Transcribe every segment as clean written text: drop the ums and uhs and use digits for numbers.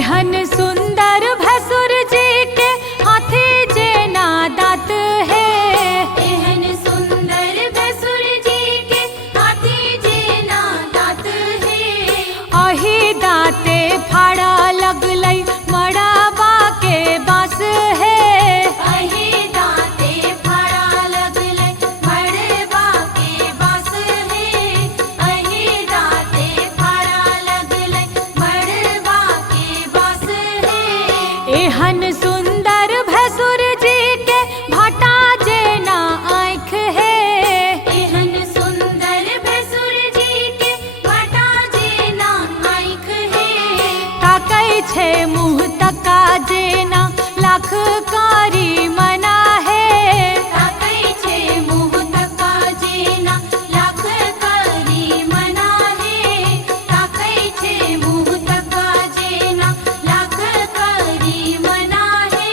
एहन सुंदर भसुर जी के हाथी जेना दाँत है। एहन सुंदर भसुर जी के हाथी जेना दाँत है। अही दाँते फाड़ा लगलै मड़ाबा के बाँस है। अही दाँते फाड़ा लगलै मड़बा के बाँस है। अही दाँते फाड़ा लगलै मड़बा के बाँस है। एहन सुंदर भसुर जी के भाटा जेना आँख है। एहन सुंदर भसुर जी के भाटा जेना आँख है। ताकै छै मुँह तका जेना लाख कारी मना है। ताकै छै मुँह तका जेना लाख कारी मना है। ताकै छै मुँह तका जेना लाख कारी मना है।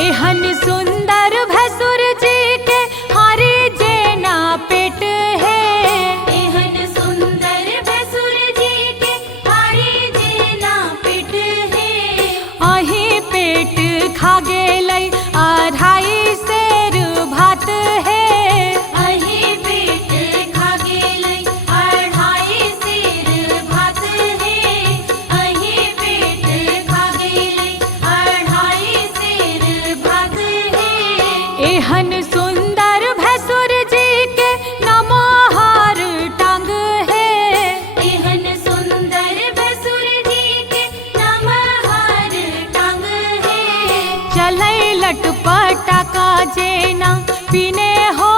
एहन सुंदर भसुर जी के हारी जेना पेट है। एहन सुंदर भसुर जी के हारी जेना पेट है। अही पेट खा गेलै अढ़ाई सेर भात है। अही पेट खा गेलै अढ़ाई सेर भात है। अही पेट खा गेलै अढ़ाई सेर भात है। एहन सुंदर भसुर जी के नमहर टांग है। एहन सुंदर भसुर जी के नमहर टांग है। चलै लटपटा का जेना पीने हो